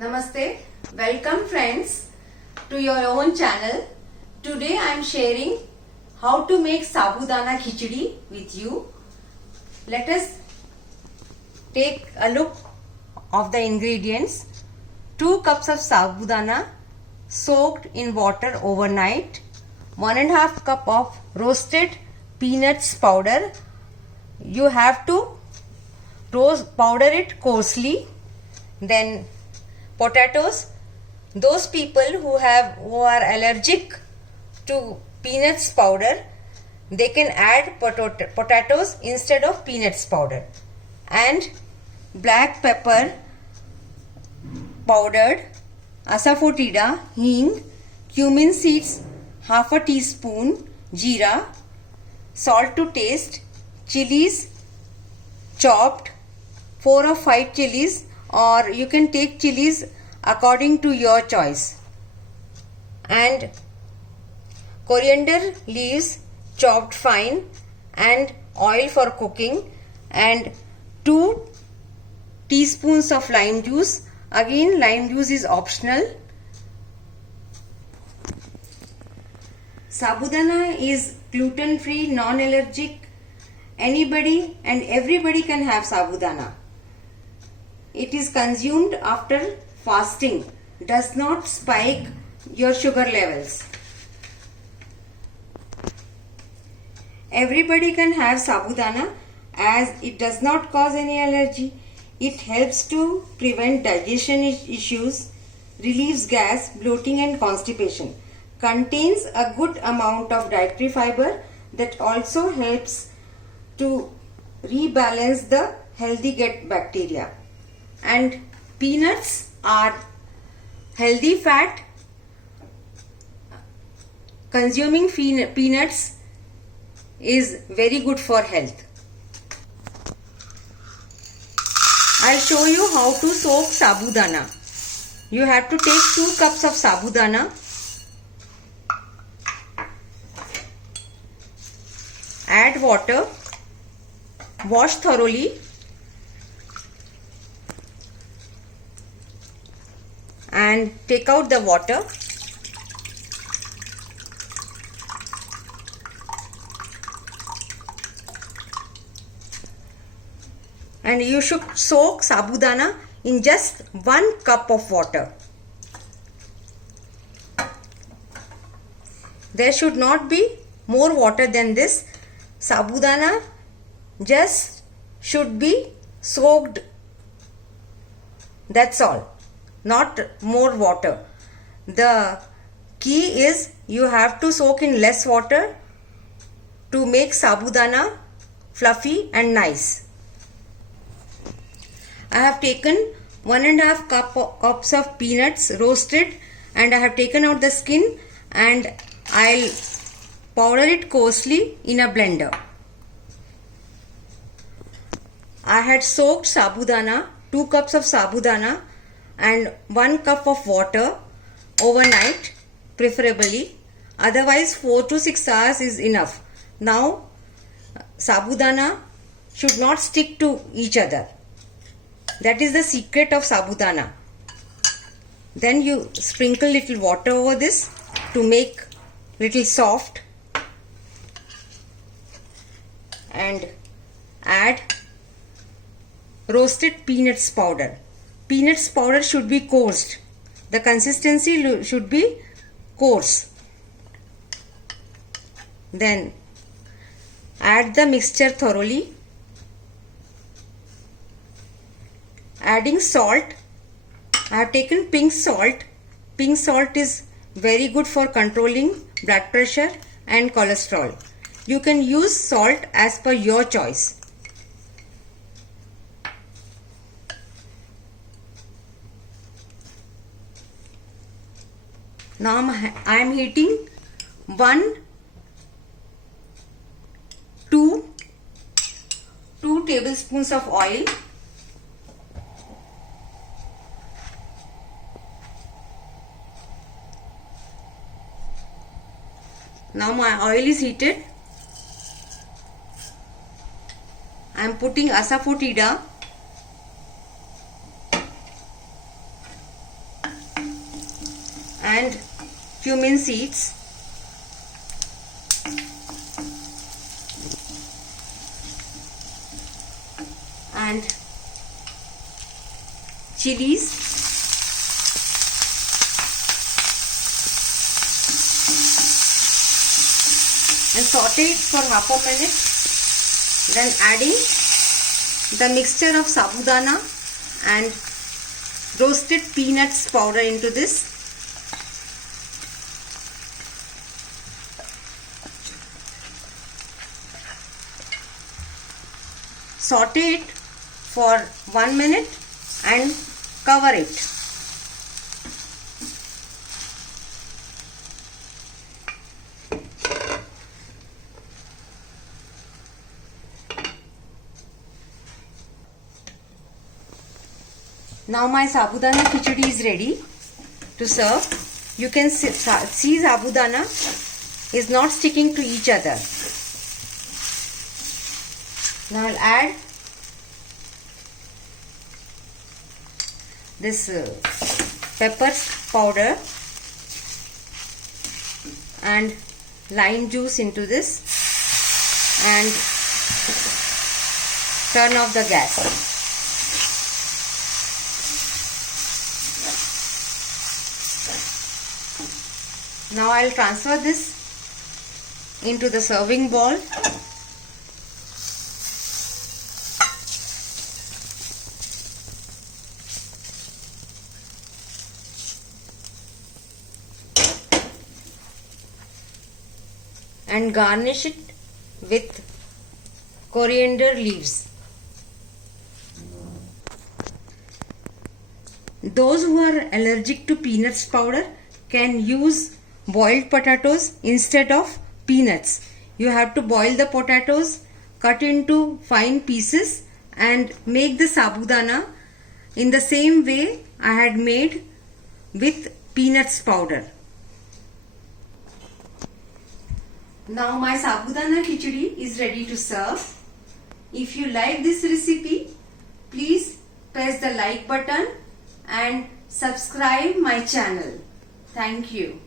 Namaste. Welcome friends to your own channel. Today I am sharing how to make sabudana khichdi with you. Let us take a look of the ingredients. 2 cups of sabudana soaked in water overnight. 1.5 cup of roasted peanuts powder. You have to powder it coarsely. Then potatoes. Those people who are allergic to peanuts powder, they can add potatoes instead of peanuts powder. And black pepper powdered, asafoetida, hing, cumin seeds, half a teaspoon, jeera, salt to taste, chilies chopped, 4 or 5 chilies, or you can take chilies according to your choice, and coriander leaves chopped fine, and oil for cooking, and 2 teaspoons of lime juice. Again, lime juice is optional. Sabudana is gluten free, non-allergic. Anybody and everybody can have sabudana. It is consumed after fasting, does not spike your sugar levels. Everybody can have sabudana as it does not cause any allergy. It helps to prevent digestion issues, relieves gas, bloating and constipation. Contains a good amount of dietary fiber that also helps to rebalance the healthy gut bacteria. And peanuts are healthy fat. Consuming peanuts is very good for health. I'll show you how to soak sabudana. You have to take 2 cups of sabudana. Add water. Wash thoroughly. And take out the water. And you should soak sabudana in just 1 cup of water. There should not be more water than this. Sabudana just should be soaked. That's all. Not more water. The key is you have to soak in less water to make sabudana fluffy and nice. I have taken 1.5 cups of peanuts roasted, and I have taken out the skin, and I'll powder it coarsely in a blender. I had soaked sabudana, 2 cups of sabudana and 1 cup of water overnight, preferably. Otherwise 4 to 6 hours is enough. Now sabudana should not stick to each other. That is the secret of sabudana. Then you sprinkle little water over this to make little soft, and add roasted peanuts powder. Peanuts powder should be coarse. The consistency should be coarse. Then add the mixture thoroughly. Adding salt. I have taken pink salt. Pink salt is very good for controlling blood pressure and cholesterol. You can use salt as per your choice. Now I am heating 2 tablespoons of oil. Now my oil is heated. I am putting asafoetida and cumin seeds, and chilies, and saute it for half a minute. Then adding the mixture of sabudana and roasted peanuts powder into this. Saute it for 1 minute and cover it. Now my sabudana khichdi is ready to serve. You can see sabudana is not sticking to each other. Now I'll add this pepper powder and lime juice into this and turn off the gas. Now I'll transfer this into the serving bowl. And garnish it with coriander leaves. Those who are allergic to peanuts powder can use boiled potatoes instead of peanuts. You have to boil the potatoes, cut into fine pieces and make the sabudana in the same way I had made with peanuts powder. Now my sabudana khichdi is ready to serve. If you like this recipe, please press the like button and subscribe my channel. Thank you.